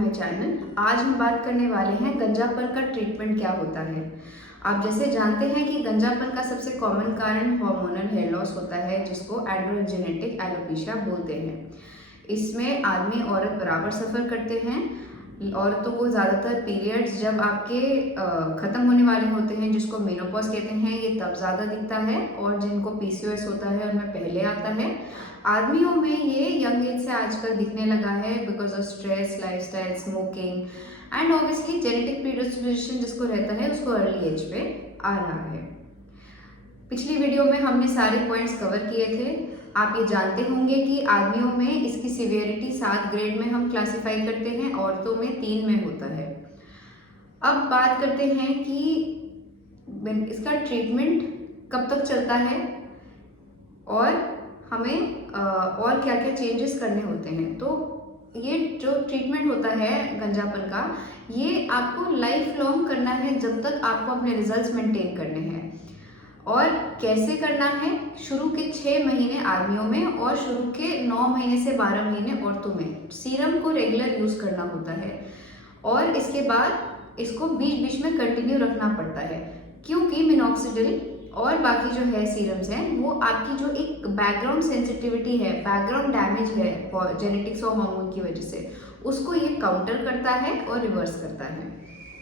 My channel. आज हम बात करने वाले हैं गंजापन का ट्रीटमेंट क्या होता है। आप जैसे जानते हैं कि गंजापन का सबसे कॉमन कारण हार्मोनल हेयर लॉस होता है, जिसको एंड्रोजेनेटिक एलोपेशिया बोलते हैं। इसमें आदमी औरत बराबर सफ़र करते हैं। औरतों को ज़्यादातर पीरियड्स जब आपके ख़त्म होने वाले होते हैं, जिसको मेनोपॉज कहते हैं, ये तब ज़्यादा दिखता है, और जिनको पीसीओएस होता है उनमें पहले आता है। आदमियों में ये यंग एज से आजकल दिखने लगा है because of stress, lifestyle, smoking and obviously genetic predisposition जिसको रहता है उसको अर्ली एज पे आ रहा है। पिछली वीडियो में हमने सारे पॉइंट्स कवर किए थे। आप ये जानते होंगे कि आदमियों में इसकी सिवियरिटी 7 ग्रेड में हम क्लासिफाई करते हैं, औरतों में 3 में होता है। अब बात करते हैं कि इसका ट्रीटमेंट कब तक चलता है और हमें और क्या क्या चेंजेस करने होते हैं। तो ये जो ट्रीटमेंट होता है गंजापन का, ये आपको लाइफ लॉन्ग करना है, जब तक आपको अपने रिजल्ट्स मेंटेन करने हैं। और कैसे करना है? शुरू के 6 महीने आदमियों में और शुरू के 9 महीने से 12 महीने औरतों में सीरम को रेगुलर यूज़ करना होता है, और इसके बाद इसको बीच बीच में कंटिन्यू रखना पड़ता है, क्योंकि मिनॉक्सिडिल और बाकी जो है सीरम्स हैं वो आपकी जो एक बैकग्राउंड सेंसिटिविटी है, बैकग्राउंड डैमेज है जेनेटिक्स और हार्मोन की वजह से, उसको ये काउंटर करता है और रिवर्स करता है।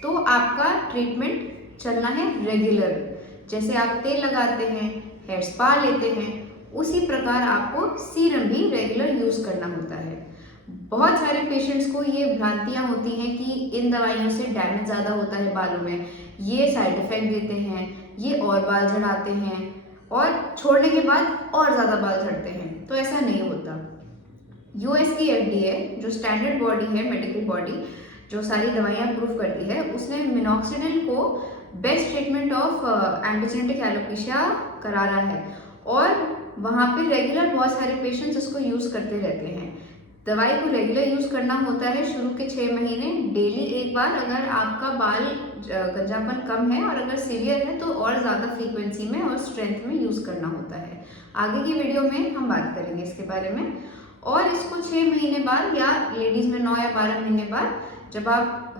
तो आपका ट्रीटमेंट चलना है रेगुलर। जैसे आप तेल लगाते हैं, हेयर स्पा लेते हैं, उसी प्रकार आपको सीरम भी रेगुलर यूज़ करना होता है। बहुत सारे पेशेंट्स को ये भ्रांतियाँ होती हैं कि इन दवाइयों से डैमेज ज़्यादा होता है बालों में, ये साइड इफ़ेक्ट देते हैं, ये और बाल झड़ाते हैं, और छोड़ने के बाद और ज़्यादा बाल झड़ते हैं। तो ऐसा नहीं होता। यूएस की एफडीए जो स्टैंडर्ड बॉडी है, मेडिकल बॉडी जो सारी दवाइयाँ अप्रूव करती है, उसने मिनॉक्सिडिल को best treatment of androgenetic alopecia करारा है, और वहाँ पे रेगुलर बहुत सारे पेशेंट्स इसको यूज़ करते रहते हैं। दवाई को रेगुलर यूज़ करना होता है शुरू के 6 महीने, डेली एक बार। अगर आपका बाल गंजापन कम है और अगर सीवियर है तो और ज़्यादा फ्रीक्वेंसी में और स्ट्रेंथ में यूज़ करना होता है। आगे की वीडियो में हम बात करेंगे इसके बारे में। और इसको 6 महीने बाद या लेडीज़ में 9 या 12 महीने बाद जब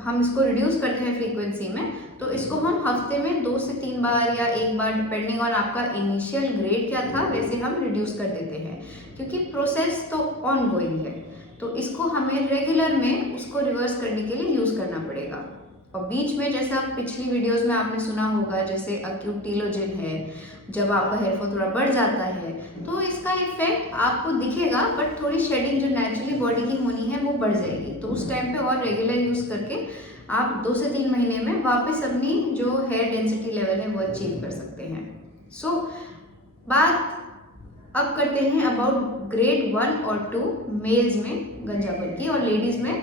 हम इसको रिड्यूस करते हैं फ्रीक्वेंसी में, तो इसको हम हफ्ते में 2 से 3 बार या 1 बार, डिपेंडिंग ऑन आपका इनिशियल ग्रेड क्या था, वैसे हम रिड्यूस कर देते हैं, क्योंकि प्रोसेस तो ऑन गोइंग है। तो इसको हमें रेगुलर में उसको रिवर्स करने के लिए यूज़ करना पड़ेगा। और बीच में जैसा पिछली वीडियोस में आपने सुना होगा, जैसे एक्यूट टीलोजिन है, जब आपका हेयर फॉल थोड़ा बढ़ जाता है तो इसका इफेक्ट आपको दिखेगा, बट थोड़ी शेडिंग जो नेचुरली बॉडी की होनी है वो बढ़ जाएगी। तो उस टाइम पे और रेगुलर यूज़ करके आप 2 से 3 महीने में वापस अपनी जो हेयर डेंसिटी लेवल है वो अचीव कर सकते हैं। सो बात अब करते हैं अबाउट ग्रेड 1 और 2 मेल्स में गंजापन की, और लेडीज़ में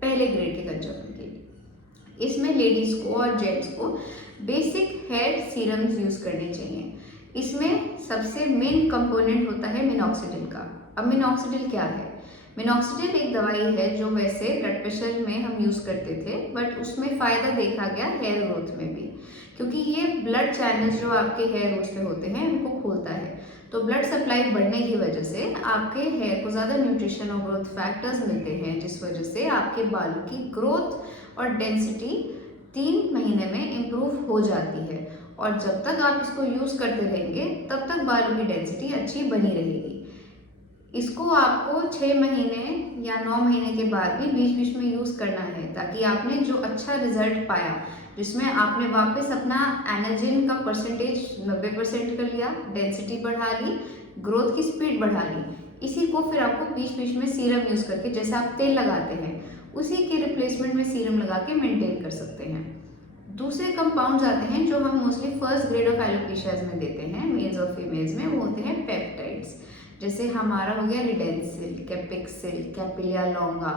पहले ग्रेड के गंजापन के लिए। इसमें लेडीज़ को और जेंट्स को बेसिक हेयर सीरम्स यूज़ करने चाहिए। इसमें सबसे मेन कंपोनेंट होता है मिनॉक्सिडिल का। अब मिनॉक्सिडिल क्या है? मिनॉक्सिडिल एक दवाई है जो वैसे ब्लड प्रेशर में हम यूज़ करते थे, बट उसमें फ़ायदा देखा गया हेयर ग्रोथ में भी, क्योंकि ये ब्लड चैनल्स जो आपके हेयर रूट्स पे होते हैं उनको खोलता है। तो ब्लड सप्लाई बढ़ने की वजह से आपके हेयर को ज़्यादा न्यूट्रिशन और ग्रोथ फैक्टर्स मिलते हैं, जिस वजह से आपके बालों की ग्रोथ और डेंसिटी 3 महीने में इम्प्रूव हो जाती है। और जब तक आप इसको यूज़ करते रहेंगे तब तक बालों की डेंसिटी अच्छी बनी रहेगी। इसको आपको 6 महीने या 9 महीने के बाद भी बीच बीच में यूज़ करना है, ताकि आपने जो अच्छा रिजल्ट पाया, जिसमें आपने वापस अपना एनर्जिन का परसेंटेज 90% कर लिया, डेंसिटी बढ़ा ली, ग्रोथ की स्पीड बढ़ा ली, इसी को फिर आपको बीच बीच में सीरम यूज़ करके, जैसे आप तेल लगाते हैं उसी के रिप्लेसमेंट में सीरम लगा के मेंटेन कर सकते हैं। दूसरे कंपाउंड्स आते हैं जो हम मोस्टली फर्स्ट ग्रेड ऑफ एलोपेशियाज में देते हैं, मेल्स और फीमेल्स में, वो होते हैं पेप्टाइड्स। जैसे हमारा हो गया रिडेंसिल, कैपिक्सिल, कैपिलिया लॉन्गा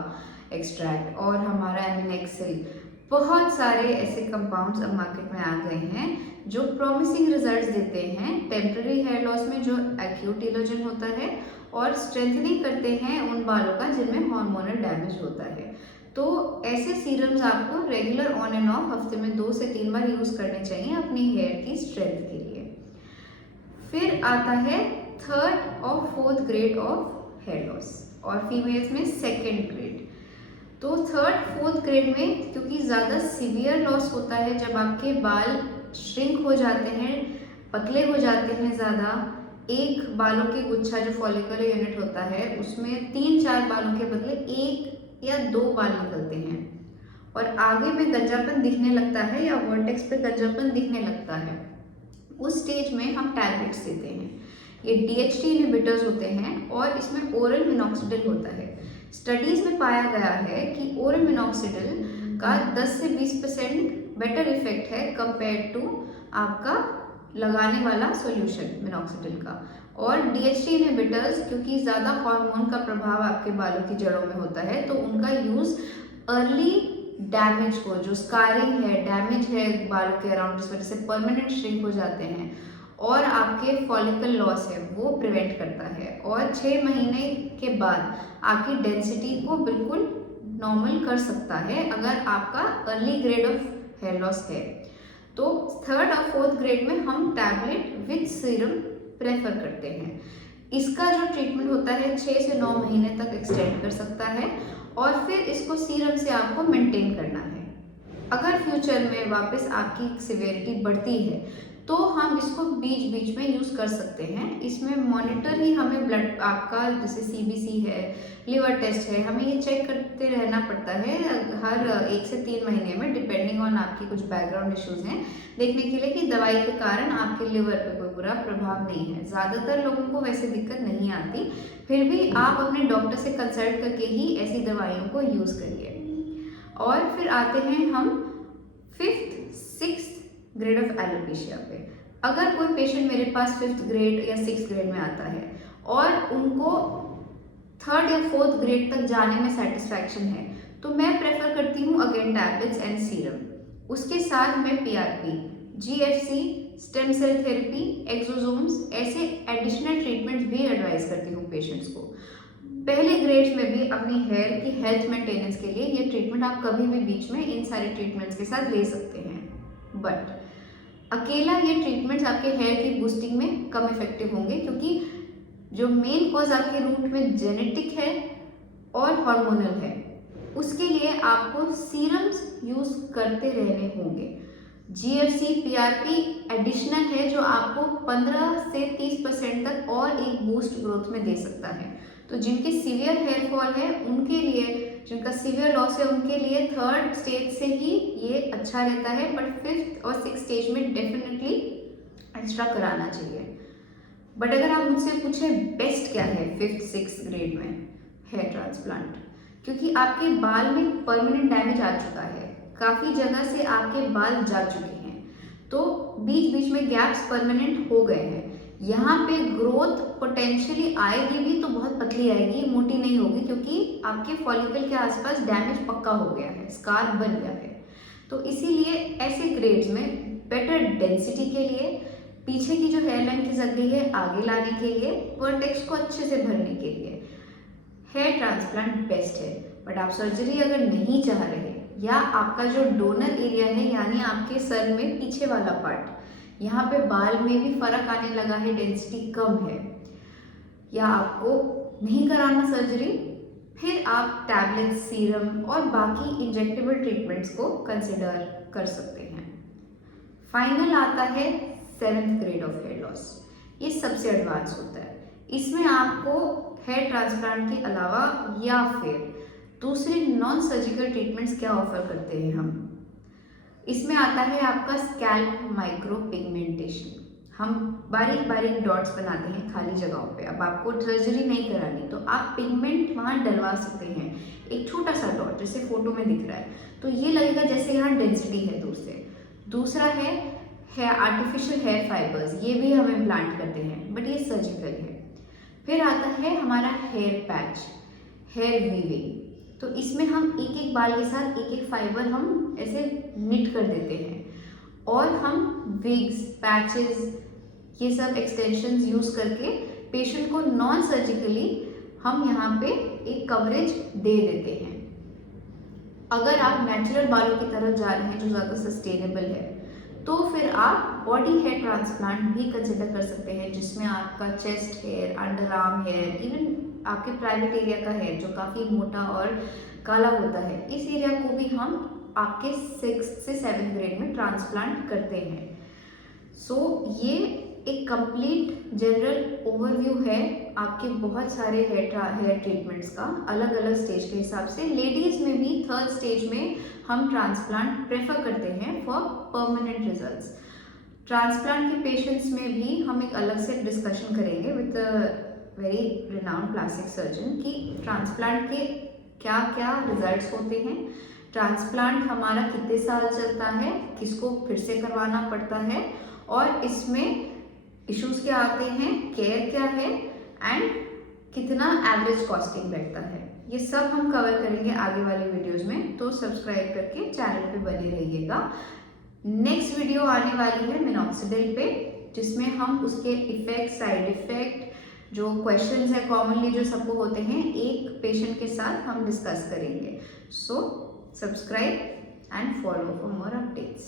एक्सट्रैक्ट, और हमारा एमिनेक्सिल। बहुत सारे ऐसे कंपाउंड्स अब मार्केट में आ गए हैं जो प्रॉमिसिंग रिजल्ट्स देते हैं टेम्पररी हेयर लॉस में, जो एक्यूट टीलोजिन होता है, और स्ट्रेंथनिंग करते हैं उन बालों का जिनमें हार्मोनल डैमेज होता है। तो ऐसे सीरम्स आपको रेगुलर ऑन एंड ऑफ हफ्ते में 2 से 3 बार यूज़ करने चाहिए अपनी हेयर की स्ट्रेंथ के लिए। फिर आता है 3rd और 4th grade of hair loss, और फीमेल्स में 2nd ग्रेड। तो थर्ड फोर्थ ग्रेड में क्योंकि ज़्यादा सीवियर लॉस होता है, जब आपके बाल श्रिंक हो जाते हैं, पतले हो जाते हैं ज़्यादा, एक बालों के गुच्छा जो फॉलिकुलर यूनिट होता है उसमें 3-4 बालों के बदले 1 या 2 बाल निकलते हैं और आगे में गंजापन दिखने लगता है या वर्टेक्स पे गंजापन दिखने लगता है, उस स्टेज में हम टैबलेट्स देते हैं। ये DHT इनहिबिटर्स होते हैं और इसमें ओरल मिनॉक्सिडिल होता है। स्टडीज में पाया गया है कि ओरल मिनॉक्सिडिल का 10 से 20% बेटर इफेक्ट है कंपेयर टू आपका लगाने वाला सॉल्यूशन मिनॉक्सिडिल का। और DHT इनहिबिटर्स क्योंकि ज़्यादा हार्मोन का प्रभाव आपके बालों की जड़ों में होता है, तो उनका यूज़ अर्ली डैमेज को, जो स्कारिंग है, डैमेज है बालों के अराउंड, जिस वजह से परमानेंट श्रिंक हो जाते हैं और आपके फॉलिकल लॉस है, वो प्रिवेंट करता है और 6 महीने के बाद आपकी डेंसिटी को बिल्कुल नॉर्मल कर सकता है अगर आपका early grade of hair loss है। तो थर्ड और फोर्थ ग्रेड में हम टैबलेट विद सीरम प्रेफर करते हैं। इसका जो ट्रीटमेंट होता है 6 से 9 महीने तक एक्सटेंड कर सकता है और फिर इसको सीरम से आपको मेंटेन करना है। अगर फ्यूचर में वापस आपकी सिवियरिटी बढ़ती है तो हम इसको बीच बीच में यूज़ कर सकते हैं। इसमें मॉनिटर ही हमें ब्लड आपका जैसे CBC है, लिवर टेस्ट है, हमें ये चेक करते रहना पड़ता है हर 1 से 3 महीने में, डिपेंडिंग ऑन आपकी कुछ बैकग्राउंड इश्यूज हैं, देखने के लिए कि दवाई के कारण आपके लिवर पे कोई बुरा प्रभाव नहीं है। ज़्यादातर लोगों को वैसे दिक्कत नहीं आती, फिर भी आप अपने डॉक्टर से कंसल्ट करके ही ऐसी दवाइयों को यूज़ करिए। और फिर आते हैं हम 5th 6th grade of alopecia पे। अगर कोई पेशेंट मेरे पास 5th ग्रेड या 6th ग्रेड में आता है और उनको 3rd या 4th ग्रेड तक जाने में सेटिस्फैक्शन है, तो मैं प्रेफर करती हूँ अगेन टैबलेट्स एंड सीरम। उसके साथ मैं PRP, GFC, stem cell therapy, exosomes, ऐसे एडिशनल ट्रीटमेंट्स भी एडवाइस करती हूँ पेशेंट्स को। पहले ग्रेड्स में भी अपनी हेयर की हेल्थ मेंटेनेंस के लिए ये ट्रीटमेंट आप कभी भी बीच में इन सारे ट्रीटमेंट्स के साथ ले सकते हैं। बट अकेला ये ट्रीटमेंट्स आपके हेयर की बूस्टिंग में कम इफेक्टिव होंगे, क्योंकि जो मेन कॉज आपके रूट में जेनेटिक है और हार्मोनल है, उसके लिए आपको सीरम्स यूज करते रहने होंगे। GFC, PRP एडिशनल है जो आपको 15 से 30% तक और एक बूस्ट ग्रोथ में दे सकता है। तो जिनके सीवियर हेयर फॉल है उनके लिए, जिनका सीवियर लॉस है उनके लिए 3rd स्टेज से ही ये अच्छा रहता है, बट 5th और 6th स्टेज में डेफिनेटली एक्स्ट्रा कराना चाहिए। बट अगर आप मुझसे पूछें बेस्ट क्या है 5th 6th ग्रेड में, हेयर ट्रांसप्लांट, क्योंकि आपके बाल में परमानेंट डैमेज आ चुका है, काफ़ी जगह से आपके बाल जा चुके हैं, तो बीच बीच में गैप्स परमानेंट हो गए हैं। यहाँ पे ग्रोथ पोटेंशियली आएगी भी तो बहुत पतली आएगी, मोटी नहीं होगी, क्योंकि आपके फॉलिकल के आसपास डैमेज पक्का हो गया है, स्कार बन गया है। तो इसीलिए ऐसे ग्रेड्स में बेटर डेंसिटी के लिए, पीछे की जो हेयरलाइन खिसक गई है आगे लाने के लिए, वर्टेक्स को अच्छे से भरने के लिए हेयर ट्रांसप्लांट बेस्ट है। बट आप सर्जरी अगर नहीं चाह रहे, या आपका जो डोनर एरिया है यानी आपके सर में पीछे वाला पार्ट, यहाँ पे बाल में भी फर्क आने लगा है, डेंसिटी कम है, या आपको नहीं कराना सर्जरी, फिर आप टैबलेट, सीरम और बाकी इंजेक्टेबल ट्रीटमेंट्स को कंसिडर कर सकते हैं। फाइनल आता है 7th grade of hair loss. ये सबसे एडवांस होता है। इसमें आपको हेयर ट्रांसप्लांट के अलावा या फिर दूसरे नॉन सर्जिकल ट्रीटमेंट्स क्या ऑफर करते हैं हम, इसमें आता है आपका स्कैल्प माइक्रो पिगमेंटेशन। हम बारीक बारीक डॉट्स बनाते हैं खाली जगहों पे। अब आपको सर्जरी नहीं करानी तो आप पिगमेंट वहाँ डलवा सकते हैं, एक छोटा सा डॉट जैसे फोटो में दिख रहा है, तो ये लगेगा जैसे यहाँ डेंसिटी है दूर से। दूसरा है आर्टिफिशियल हेयर फाइबर्स, ये भी हम इम्प्लांट करते हैं, बट ये सर्जिकल है। फिर आता है हमारा हेयर पैच, हेयर वीविंग, तो इसमें हम एक एक बाल के साथ एक एक फाइबर हम ऐसे निट कर देते हैं, और हम विग्स, पैचेस, ये सब एक्सटेंशंस यूज़ करके पेशेंट को नॉन सर्जिकली हम यहाँ पे एक कवरेज दे देते हैं। अगर आप नेचुरल बालों की तरफ जा रहे हैं जो ज़्यादा सस्टेनेबल है, तो फिर आप बॉडी हेयर ट्रांसप्लांट भी कंसिडर कर सकते हैं, जिसमें आपका chest hair, under arm hair, even आपके प्राइवेट एरिया का हेयर जो काफ़ी मोटा और काला होता है, इस एरिया को भी हम आपके 6 से 7 ग्रेड में ट्रांसप्लांट करते हैं। सो ये एक कंप्लीट जनरल ओवरव्यू है आपके बहुत सारे हेयर ट्रीटमेंट्स का अलग अलग स्टेज के हिसाब से। लेडीज़ में भी 3rd स्टेज में हम ट्रांसप्लांट प्रेफर करते हैं फॉर परमानेंट रिजल्ट्स। ट्रांसप्लांट के पेशेंट्स में भी हम एक अलग से डिस्कशन करेंगे with very renowned plastic surgeon कि ट्रांसप्लांट के क्या क्या रिजल्ट्स होते हैं, ट्रांसप्लांट हमारा कितने साल चलता है, किसको फिर से करवाना पड़ता है, और इसमें इश्यूज क्या आते हैं, केयर क्या है, एंड कितना एवरेज कॉस्टिंग बैठता है। ये सब हम कवर करेंगे आगे वाली वीडियोस में, तो सब्सक्राइब करके चैनल पे बने रहिएगा। नेक्स्ट वीडियो आने वाली है मिनॉक्सिडिल पे, जिसमें हम उसके इफेक्ट, साइड इफेक्ट, जो क्वेश्चंस है कॉमनली जो सबको होते हैं, एक पेशेंट के साथ हम डिस्कस करेंगे। So subscribe and follow for more updates.